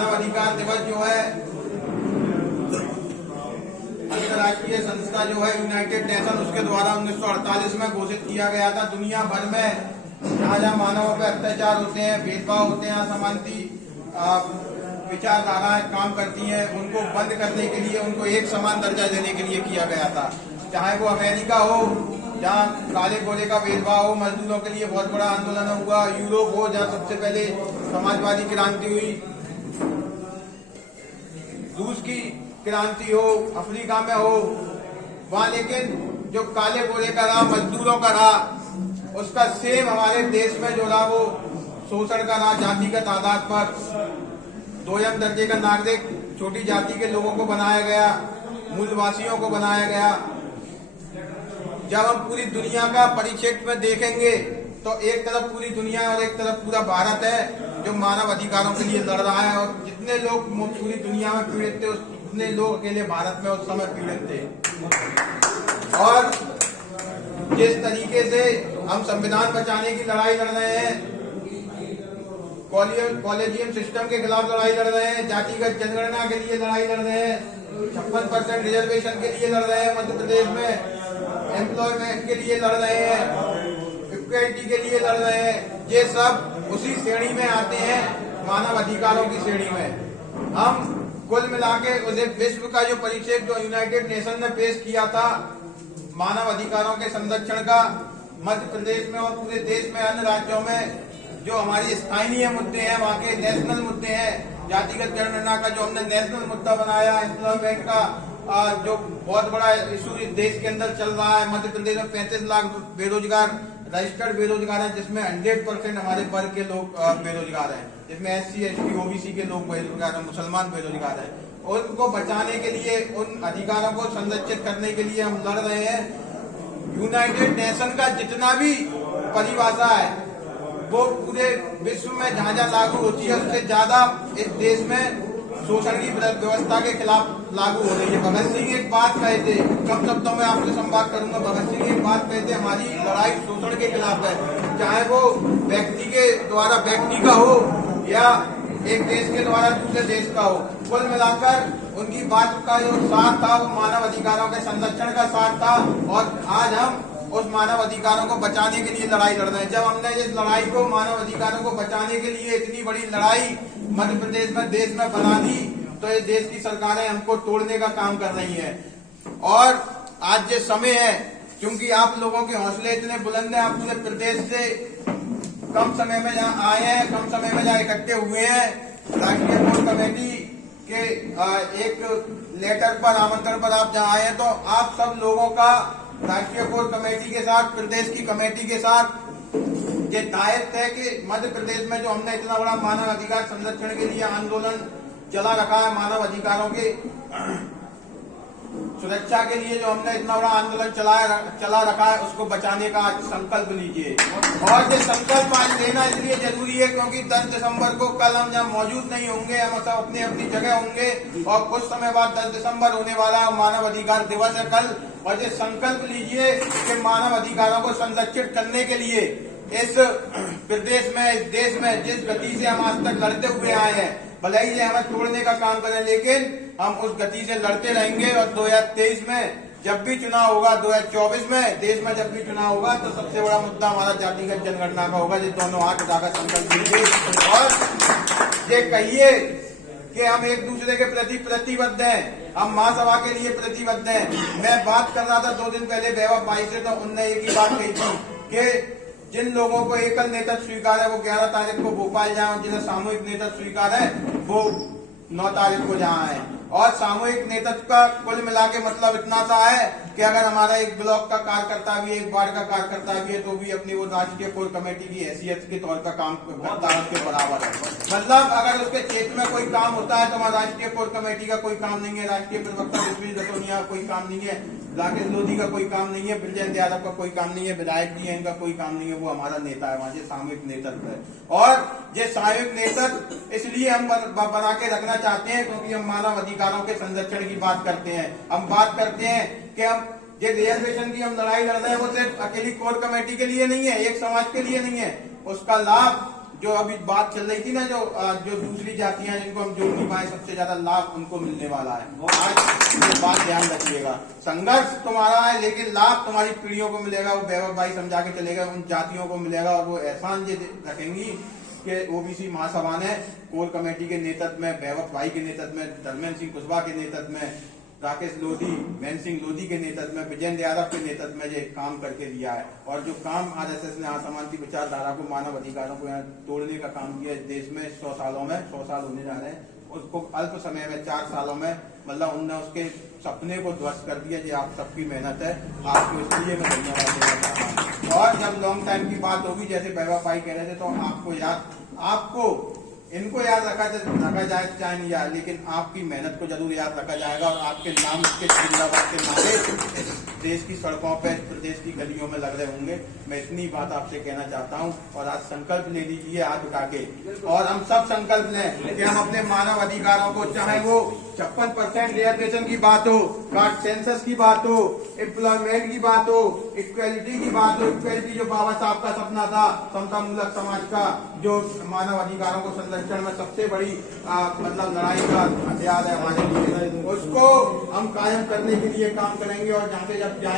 मानव अधिकार दिवस जो है अंतर्राष्ट्रीय संस्था जो है यूनाइटेड नेशन उसके द्वारा 1948 में घोषित किया गया था। दुनिया भर में जहाँ जहाँ मानवों पर अत्याचार होते हैं, भेदभाव होते हैं, असमानती विचारधाराएं काम करती हैं, उनको बंद करने के लिए, उनको एक समान दर्जा देने के लिए किया गया था। चाहे वो अमेरिका हो जहाँ काले गोरे का भेदभाव हो, मजदूरों के लिए बहुत बड़ा आंदोलन हुआ, यूरोप हो जहाँ सबसे पहले समाजवादी क्रांति हुई, रूस की क्रांति हो, अफ्रीका में हो, वहाँ लेकिन जो काले गोरे का रहा, मजदूरों का रहा, उसका सेम हमारे देश में जो रहा वो शोषण का रहा। जातिगत आधार पर दोयम दर्जे का नागरिक छोटी जाति के लोगों को बनाया गया, मूलवासियों को बनाया गया। जब हम पूरी दुनिया का परिप्रेक्ष्य में देखेंगे तो एक तरफ पूरी दुनिया और एक तरफ पूरा भारत है जो मानव अधिकारों के लिए लड़ रहा है, और जितने लोग पूरी दुनिया में पीड़ित थे उतने लोग अकेले भारत में उस समय पीड़ित थे। और जिस तरीके से हम संविधान बचाने की लड़ाई लड़ रहे हैं, कॉलेजियम सिस्टम के खिलाफ लड़ाई लड़ रहे हैं, जातिगत जनगणना के लिए लड़ाई लड़ रहे हैं, 56% रिजर्वेशन के लिए लड़ रहे हैं मध्य प्रदेश में, एम्प्लॉयमेंट के लिए लड़ रहे हैं, इक्वलिटी के लिए लड़ रहे हैं, ये सब उसी श्रेणी में आते हैं, मानव अधिकारों की श्रेणी में। हम कुल मिला के उसे विश्व का जो परिचय जो यूनाइटेड नेशन ने पेश किया था मानव अधिकारों के संरक्षण का, मध्य प्रदेश में और पूरे देश में, अन्य राज्यों में जो हमारी स्थानीय मुद्दे हैं, वहाँ के नेशनल मुद्दे हैं, जातिगत जनगणना का जो हमने नेशनल मुद्दा बनाया, एम्प्लॉयमेंट का जो बहुत बड़ा इशू इस देश के अंदर चल रहा है। मध्य प्रदेश में 35 लाख बेरोजगार रजिस्टर्ड बेरोजगार हैं, जिसमें 100% हमारे वर्ग के लोग बेरोजगार हैं, जिसमें SC, ST, OBC के लोग बेरोजगार हैं, मुसलमान बेरोजगार हैं। उनको बचाने के लिए, उन अधिकारों को संरक्षित करने के लिए हम लड़ रहे हैं। यूनाइटेड नेशन का जितना भी परिभाषा है वो पूरे विश्व में जहाँ जहाँ लागू होती है उससे ज्यादा इस देश में शोषण की व्यवस्था के खिलाफ लागू हो रही है। भगत सिंह एक बात कहे थे, कम शब्दों में आपसे संवाद करूंगा, भगत सिंह एक बात कहे थे, हमारी लड़ाई शोषण के खिलाफ है, चाहे वो व्यक्ति के द्वारा व्यक्ति का हो या एक देश के द्वारा दूसरे देश का हो। कुल मिलाकर उनकी बात का जो सार था वो मानव अधिकारों के संरक्षण का सार था, और आज हम उस मानव अधिकारों को बचाने के लिए लड़ाई लड़ रहे हैं। जब हमने इस लड़ाई को, मानव अधिकारों को बचाने के लिए इतनी बड़ी लड़ाई मध्य प्रदेश में, देश में बना दी, तो ये देश की सरकारें हमको तोड़ने का काम कर रही हैं। और आज ये समय है, क्योंकि आप लोगों के हौसले इतने बुलंद हैं, आप पूरे प्रदेश से कम समय में जहाँ आए हैं, कम समय में जहाँ इकट्ठे हुए हैं, राष्ट्रीय कोर कमेटी के एक लेटर पर, आमंत्रण पर आप जहाँ आए हैं, तो आप सब लोगों का राष्ट्रीय कोर कमेटी के साथ, प्रदेश की कमेटी के साथ ये दायित्व है कि मध्य प्रदेश में जो हमने इतना बड़ा मानव अधिकार संरक्षण के लिए आंदोलन चला रखा है, मानव अधिकारों के सुरक्षा के लिए जो हमने इतना बड़ा आंदोलन चला रखा है, उसको बचाने का संकल्प लीजिए। और ये संकल्प आज लेना इसलिए जरूरी है क्योंकि 10 दिसंबर को कल हम जब मौजूद नहीं होंगे, हम सब अपनी अपनी जगह होंगे, और कुछ समय बाद 10 दिसंबर होने वाला मानव अधिकार दिवस है कल। और ये संकल्प लीजिए कि मानव अधिकारों को संरक्षित करने के लिए इस प्रदेश में, इस देश में जिस गति से हम आज तक लड़ते हुए आए हैं, भले ही ये हमें तोड़ने का काम करें, लेकिन हम उस गति से लड़ते रहेंगे। और 2023 में जब भी चुनाव होगा, 2024 में देश में जब भी चुनाव होगा, तो सबसे बड़ा मुद्दा हमारा जातिगत जनगणना का होगा। ये दोनों हाथ उठाकर संकल्प लीजिए और ये कहिए कि हम एक दूसरे के प्रति प्रतिबद्ध हैं, हम महासभा के लिए प्रतिबद्ध हैं। मैं बात कर रहा था 2 दिन पहले वैभव भाई से, तो उनने एक ही बात कही थी कि जिन लोगों को एकल नेतृत्व स्वीकार है वो 11 तारीख को भोपाल जाए, और जिन्हें सामूहिक नेतृत्व स्वीकार है वो 9 तारीख को जहाँ है। और सामूहिक नेतृत्व का कुल मिला के मतलब इतना सा है कि अगर हमारा एक ब्लॉक का कार्यकर्ता भी, एक वार्ड का कार्यकर्ता भी है, तो भी अपनी वो राष्ट्रीय कोर कमेटी की हैसियत के तौर पर काम करता है, उसके बराबर है। मतलब अगर उसके क्षेत्र में कोई काम होता है तो हमारा राष्ट्रीय कोर कमेटी का कोई काम नहीं है, राष्ट्रीय प्रवक्ता विश्वेश दतोनिया का कोई काम नहीं है, राकेश लोधी का कोई काम नहीं है, ब्रजेंद्र यादव का कोई काम नहीं है, विधायक जी है इनका कोई काम नहीं है, वो हमारा नेता है, वहां से सामूहिक नेतृत्व है। और ये सामूहिक नेतृत्व इसलिए हम बना के रखना चाहते हैं क्योंकि हम मानव अधिकारों के संरक्षण की बात करते हैं। हम बात करते हैं कि हम ये रिजर्वेशन की हम लड़ाई लड़ रहे हैं, वो सिर्फ अकेली कोर कमेटी के लिए नहीं है, एक समाज के लिए नहीं है, उसका लाभ जो अभी बात चल रही थी ना, जो दूसरी जातियां जिनको हम जोड़ नहीं पाए, सबसे ज्यादा लाभ उनको मिलने वाला है। आज ये बात ध्यान रखिएगा, संघर्ष तुम्हारा है लेकिन लाभ तुम्हारी पीढ़ियों को मिलेगा। वो वैभव भाई समझा के चलेगा, उन जातियों को मिलेगा और वो एहसान ये रखेंगी कि ओबीसी महासभा ने कोर कमेटी के नेतृत्व में, वैभव भाई के नेतृत्व में, धर्मेंद्र सिंह कुशवाहा के नेतृत्व में, राकेश लोधी, महेंद्र सिंह लोधी के नेतृत्व में, विजेंद्र यादव के नेतृत्व में ये काम करके दिया है। और जो काम आरएसएस ने असमानती विचारधारा को, मानव अधिकारों को यहाँ तोड़ने का काम किया है देश में 100 सालों में, 100 साल होने जा रहे हैं, उसको अल्प समय में 4 सालों में मतलब उनने उसके सपने को ध्वस्त कर दिया। ये आप सबकी मेहनत है, आपको इसलिए मैं धन्यवाद देना चाहता हूँ। और जब लॉन्ग टाइम की बात होगी, जैसे वैभव भाई कह रहे थे, तो आपको इनको याद रखा जाए चाहे नहीं जाए, लेकिन आपकी मेहनत को जरूर याद रखा जाएगा और आपके नाम के जिंदाबाद के नारे देश की सड़कों पे, प्रदेश की गलियों में लग रहे होंगे। मैं इतनी बात आपसे कहना चाहता हूं। और आज संकल्प ले लीजिए हाथ उठा के, और हम सब संकल्प लें कि हम अपने मानव अधिकारों को, चाहे वो 56% रिजर्वेशन की बात हो, कास्ट सेंसस की बात हो, एम्प्लॉयमेंट की बात हो, इक्वलिटी की बात हो, इक्वलिटी जो बाबा साहब का सपना था, समता मूलक समाज का, जो मानव अधिकारों को संरक्षण में सबसे बड़ी मतलब लड़ाई का हथियार है हमारे लिए, उसको हम कायम करने के लिए काम करेंगे। और जहाँ से जब